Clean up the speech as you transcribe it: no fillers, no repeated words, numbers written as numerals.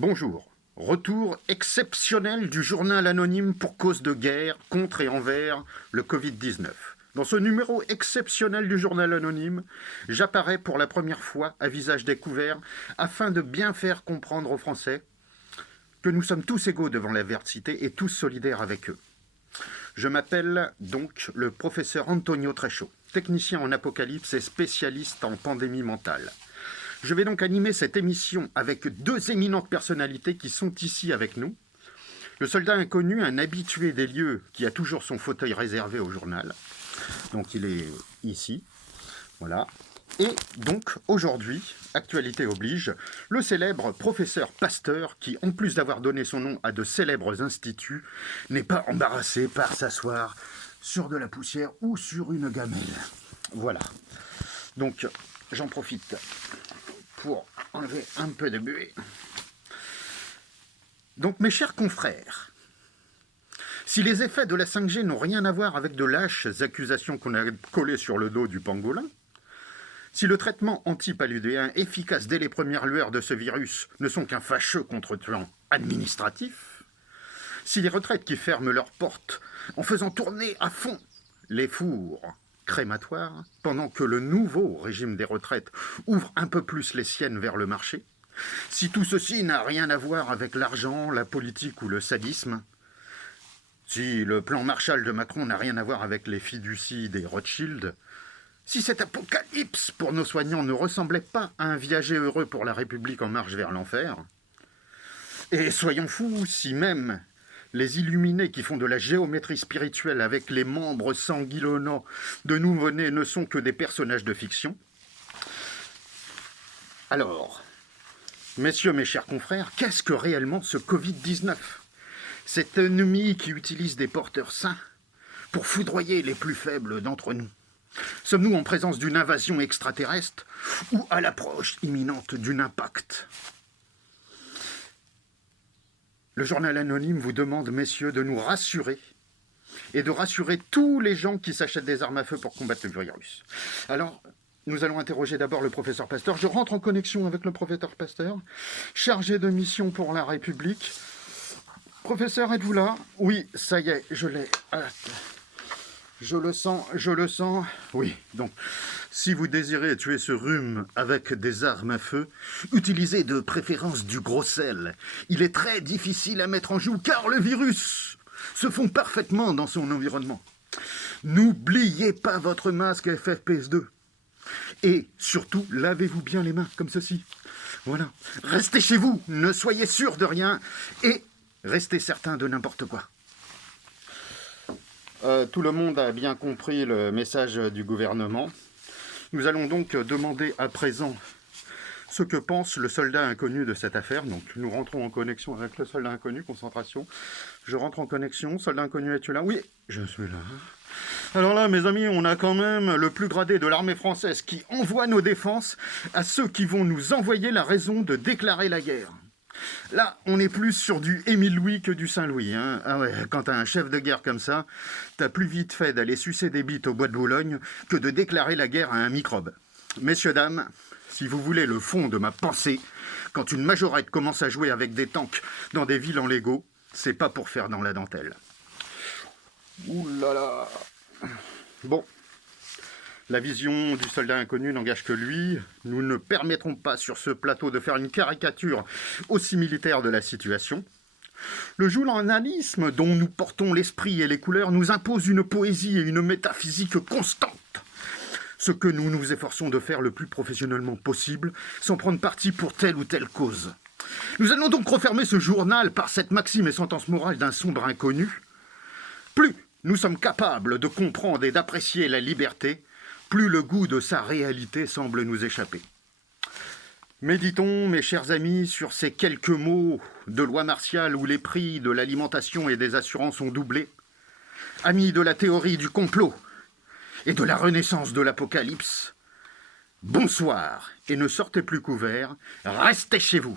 Bonjour. Retour exceptionnel du journal anonyme pour cause de guerre contre et envers le Covid-19. Dans ce numéro exceptionnel du journal anonyme, j'apparais pour la première fois à visage découvert afin de bien faire comprendre aux Français que nous sommes tous égaux devant l'adversité et tous solidaires avec eux. Je m'appelle donc le professeur Antonio Tréchaud, technicien en apocalypse et spécialiste en pandémie mentale. Je vais donc animer cette émission avec deux éminentes personnalités qui sont ici avec nous. Le soldat inconnu, un habitué des lieux qui a toujours son fauteuil réservé au journal. Donc il est ici, voilà. Et donc aujourd'hui, actualité oblige, le célèbre professeur Pasteur qui, en plus d'avoir donné son nom à de célèbres instituts, n'est pas embarrassé par s'asseoir sur de la poussière ou sur une gamelle. Voilà. Donc j'en profite pour enlever un peu de buée. Donc mes chers confrères, si les effets de la 5G n'ont rien à voir avec de lâches accusations qu'on a collées sur le dos du pangolin, si le traitement antipaludéen efficace dès les premières lueurs de ce virus ne sont qu'un fâcheux contretemps administratif, si les retraites qui ferment leurs portes en faisant tourner à fond les fours crématoires, pendant que le nouveau régime des retraites ouvre un peu plus les siennes vers le marché, si tout ceci n'a rien à voir avec l'argent, la politique ou le sadisme, si le plan Marshall de Macron n'a rien à voir avec les fiducies des Rothschild, si cet apocalypse pour nos soignants ne ressemblait pas à un viager heureux pour la République en marche vers l'enfer, et soyons fous, si même les illuminés qui font de la géométrie spirituelle avec les membres sanguillonnants de nouveau-nés ne sont que des personnages de fiction. Alors, messieurs, mes chers confrères, qu'est-ce que réellement ce Covid-19 ? Cet ennemi qui utilise des porteurs sains pour foudroyer les plus faibles d'entre nous. Sommes-nous en présence d'une invasion extraterrestre ou à l'approche imminente d'un impact ? Le journal anonyme vous demande, messieurs, de nous rassurer et de rassurer tous les gens qui s'achètent des armes à feu pour combattre le virus. Alors, nous allons interroger d'abord le professeur Pasteur. Je rentre en connexion avec le professeur Pasteur, chargé de mission pour la République. Professeur, êtes-vous là ? Oui, ça y est, je l'ai. Je le sens. Oui, donc, si vous désirez tuer ce rhume avec des armes à feu, utilisez de préférence du gros sel. Il est très difficile à mettre en joue car le virus se fond parfaitement dans son environnement. N'oubliez pas votre masque FFP2. Et surtout, lavez-vous bien les mains, comme ceci. Voilà. Restez chez vous, ne soyez sûr de rien et restez certain de n'importe quoi. Tout le monde a bien compris le message du gouvernement. Nous allons donc demander à présent ce que pense le soldat inconnu de cette affaire. Donc nous rentrons en connexion avec le soldat inconnu, concentration. Je rentre en connexion. Soldat inconnu, es-tu là ? Oui, je suis là. Alors là, mes amis, on a quand même le plus gradé de l'armée française qui envoie nos défenses à ceux qui vont nous envoyer la raison de déclarer la guerre. Là, on est plus sur du Émile Louis que du Saint-Louis. Hein. Ah ouais, quand t'as un chef de guerre comme ça, t'as plus vite fait d'aller sucer des bites au bois de Boulogne que de déclarer la guerre à un microbe. Messieurs, dames, si vous voulez le fond de ma pensée, quand une majorette commence à jouer avec des tanks dans des villes en Lego, c'est pas pour faire dans la dentelle. Ouh là là. Bon. La vision du soldat inconnu n'engage que lui. Nous ne permettrons pas sur ce plateau de faire une caricature aussi militaire de la situation. Le journalisme dont nous portons l'esprit et les couleurs nous impose une poésie et une métaphysique constante. Ce que nous nous efforçons de faire le plus professionnellement possible, sans prendre parti pour telle ou telle cause. Nous allons donc refermer ce journal par cette maxime et sentence morale d'un sombre inconnu. Plus nous sommes capables de comprendre et d'apprécier la liberté, plus le goût de sa réalité semble nous échapper. Méditons, mes chers amis, sur ces quelques mots de loi martiale où les prix de l'alimentation et des assurances ont doublé. Amis de la théorie du complot et de la renaissance de l'apocalypse, bonsoir et ne sortez plus couverts, restez chez vous.